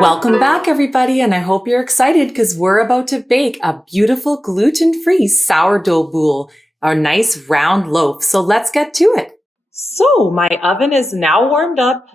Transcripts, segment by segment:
Welcome back, everybody, and I hope you're excited because we're about to bake a beautiful gluten-free sourdough boule, a nice round loaf. So let's get to it. So my oven is now warmed up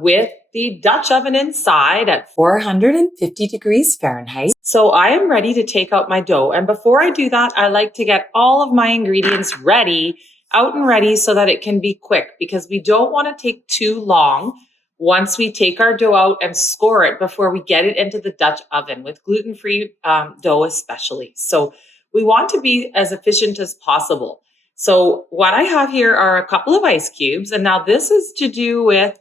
with the Dutch oven inside at 450 degrees Fahrenheit. So I am ready to take out my dough. And before I do that, I like to get all of my ingredients out and ready so that it can be quick, because we don't want to take too long once we take our dough out and score it before we get it into the Dutch oven, with gluten-free dough especially. So we want to be as efficient as possible. So what I have here are a couple of ice cubes, and now this is to do with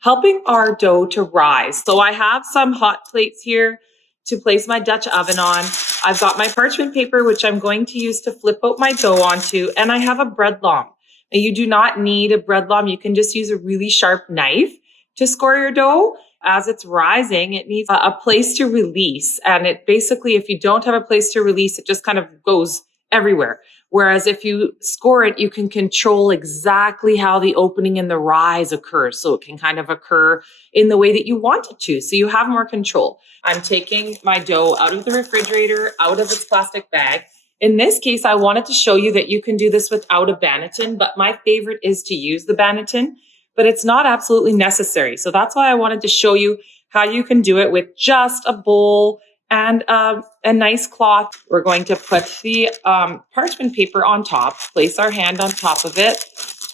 helping our dough to rise. So I have some hot plates here to place my Dutch oven on. I've got my parchment paper, which I'm going to use to flip out my dough onto, and I have a bread lawn. Now, you do not need a bread lawn. You can just use a really sharp knife to score your dough. As it's rising, it needs a place to release. And it basically, if you don't have a place to release, it just kind of goes everywhere. Whereas if you score it, you can control exactly how the opening and the rise occurs. So it can kind of occur in the way that you want it to. So you have more control. I'm taking my dough out of the refrigerator, out of its plastic bag. In this case, I wanted to show you that you can do this without a banneton, but my favorite is to use the banneton, but it's not absolutely necessary. So that's why I wanted to show you how you can do it with just a bowl and a nice cloth. We're going to put the parchment paper on top, place our hand on top of it,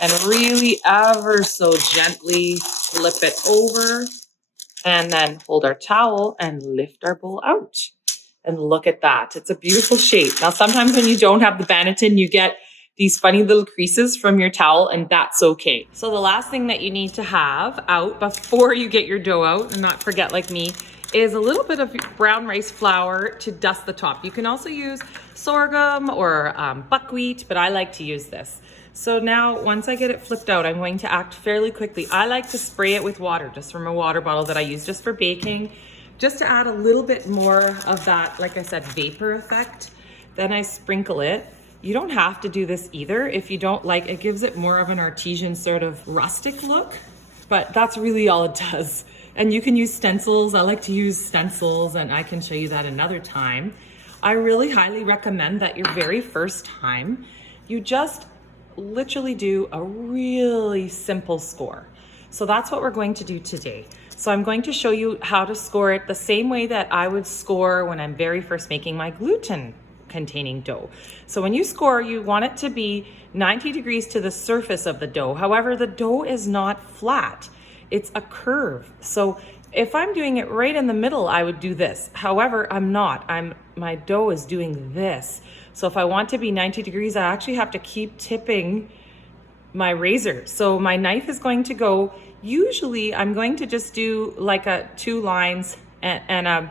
and really ever so gently flip it over, and then hold our towel and lift our bowl out. And look at that. It's a beautiful shape. Now, sometimes when you don't have the banneton, you get these funny little creases from your towel, and that's okay. So the last thing that you need to have out before you get your dough out, and not forget like me, is a little bit of brown rice flour to dust the top. You can also use sorghum or buckwheat, but I like to use this. So now once I get it flipped out, I'm going to act fairly quickly. I like to spray it with water, just from a water bottle that I use just for baking, just to add a little bit more of that, like I said, vapor effect. Then I sprinkle it. You don't have to do this either if you don't like. It gives it more of an artesian sort of rustic look, but that's really all it does. And you can use stencils. I like to use stencils, and I can show you that another time. I really highly recommend that your very first time, you just literally do a really simple score. So that's what we're going to do today. So I'm going to show you how to score it the same way that I would score when I'm very first making my gluten containing dough. So when you score, you want it to be 90 degrees to the surface of the dough. However, the dough is not flat. It's a curve. So if I'm doing it right in the middle, I would do this. However, I'm not. My dough is doing this. So if I want to be 90 degrees, I actually have to keep tipping my razor. So my knife is going to go, usually I'm going to just do like a 2 lines and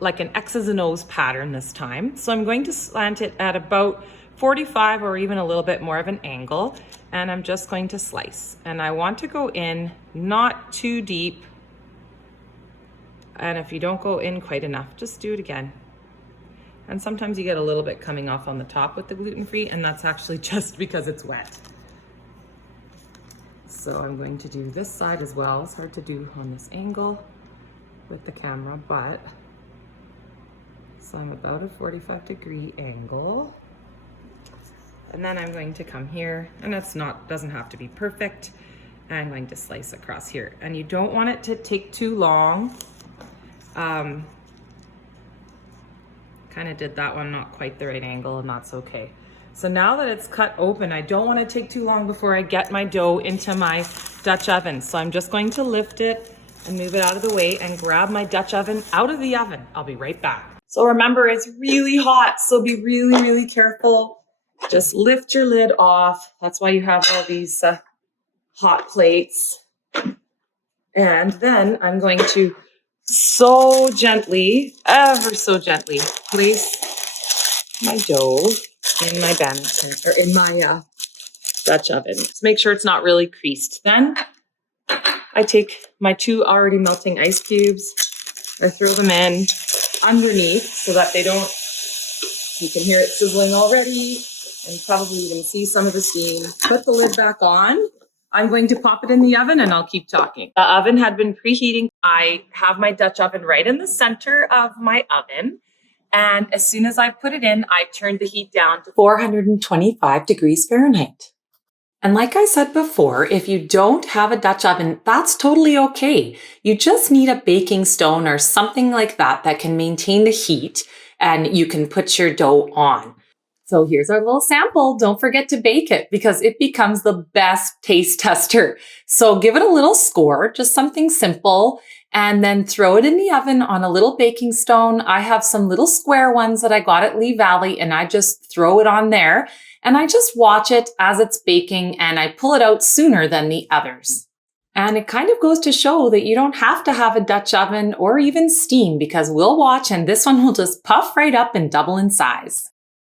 like an X's and O's pattern this time. So I'm going to slant it at about 45 or even a little bit more of an angle, and I'm just going to slice. And I want to go in not too deep. And if you don't go in quite enough, just do it again. And sometimes you get a little bit coming off on the top with the gluten-free, and that's actually just because it's wet. So I'm going to do this side as well. It's hard to do on this angle with the camera, but so I'm about a 45-degree angle. And then I'm going to come here, and doesn't have to be perfect. I'm going to slice across here. And you don't want it to take too long. Kind of did that one not quite the right angle, and that's okay. So now that it's cut open, I don't want to take too long before I get my dough into my Dutch oven. So I'm just going to lift it and move it out of the way and grab my Dutch oven out of the oven. I'll be right back. So remember, it's really hot, so be really, really careful. Just lift your lid off. That's why you have all these hot plates. And then I'm going to so gently, ever so gently, place my dough in my banneton, or in my Dutch oven. Just make sure it's not really creased. Then I take my 2 already melting ice cubes. I throw them in underneath so that they don't, you can hear it sizzling already, and probably even see some of the steam. Put the lid back on I'm going to pop it in the oven and I'll keep talking. The oven had been preheating. I have my Dutch oven right in the center of my oven. And as soon as I put it in, I turned the heat down to 425 degrees Fahrenheit. And like I said before, if you don't have a Dutch oven, that's totally okay. You just need a baking stone or something like that that can maintain the heat and you can put your dough on. So here's our little sample. Don't forget to bake it because it becomes the best taste tester. So give it a little score, just something simple, and then throw it in the oven on a little baking stone. I have some little square ones that I got at Lee Valley and I just throw it on there. And I just watch it as it's baking and I pull it out sooner than the others. And it kind of goes to show that you don't have to have a Dutch oven or even steam because we'll watch and this one will just puff right up and double in size.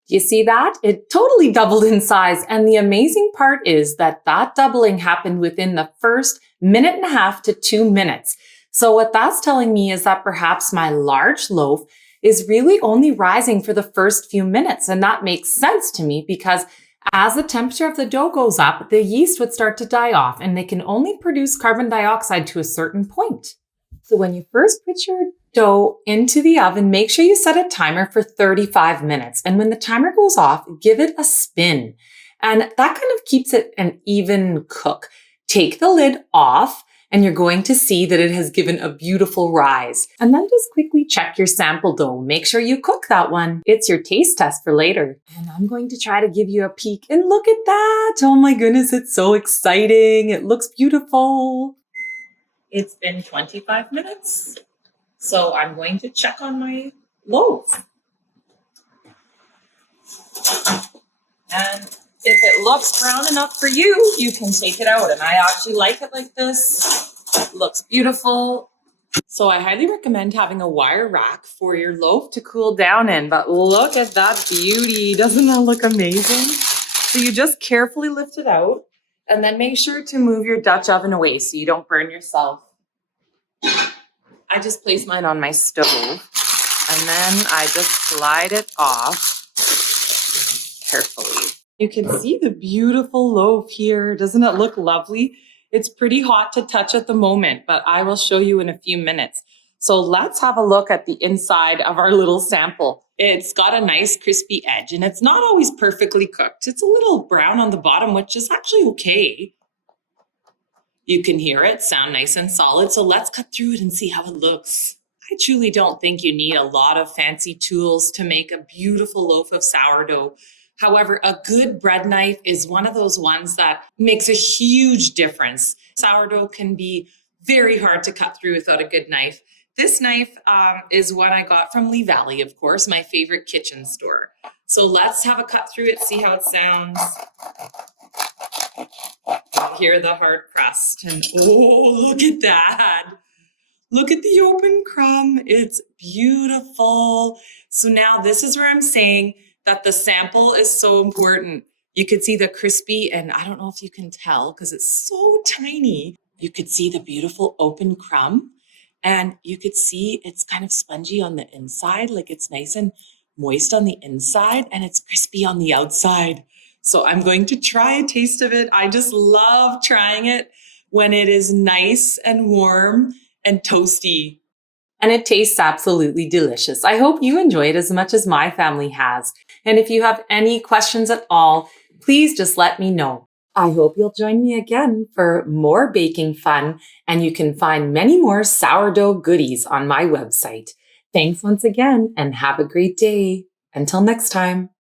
You see that? It totally doubled in size. And the amazing part is that that doubling happened within the first 1.5 to 2 minutes. So what that's telling me is that perhaps my large loaf is really only rising for the first few minutes. And that makes sense to me because as the temperature of the dough goes up, the yeast would start to die off and they can only produce carbon dioxide to a certain point. So when you first put your dough into the oven, make sure you set a timer for 35 minutes. And when the timer goes off, give it a spin. And that kind of keeps it an even cook. Take the lid off and you're going to see that it has given a beautiful rise. And then just quickly check your sample dough. Make sure you cook that one. It's your taste test for later. And I'm going to try to give you a peek. And look at that. Oh my goodness, it's so exciting. It looks beautiful. It's been 25 minutes. So I'm going to check on my loaf. And if it looks brown enough for you, you can take it out. And I actually like it like this. It looks beautiful. So I highly recommend having a wire rack for your loaf to cool down in. But look at that beauty. Doesn't that look amazing? So you just carefully lift it out and then make sure to move your Dutch oven away so you don't burn yourself. I just place mine on my stove and then I just slide it off carefully. You can see the beautiful loaf here. Doesn't it look lovely? It's pretty hot to touch at the moment, but I will show you in a few minutes. So let's have a look at the inside of our little sample. It's got a nice crispy edge and it's not always perfectly cooked. It's a little brown on the bottom, which is actually okay. You can hear it sound nice and solid. So let's cut through it and see how it looks. I truly don't think you need a lot of fancy tools to make a beautiful loaf of sourdough. However, a good bread knife is one of those ones that makes a huge difference. Sourdough can be very hard to cut through without a good knife. This knife is one I got from Lee Valley, of course, my favorite kitchen store. So let's have a cut through it, see how it sounds. Hear the hard crust and oh, look at that. Look at the open crumb. It's beautiful. So now this is where I'm saying that the sample is so important. You could see the crispy, and I don't know if you can tell because it's so tiny. You could see the beautiful open crumb and you could see it's kind of spongy on the inside, like it's nice and moist on the inside and it's crispy on the outside. So I'm going to try a taste of it. I just love trying it when it is nice and warm and toasty. And it tastes absolutely delicious. I hope you enjoy it as much as my family has. And if you have any questions at all, please just let me know. I hope you'll join me again for more baking fun, and you can find many more sourdough goodies on my website. Thanks once again and have a great day. Until next time.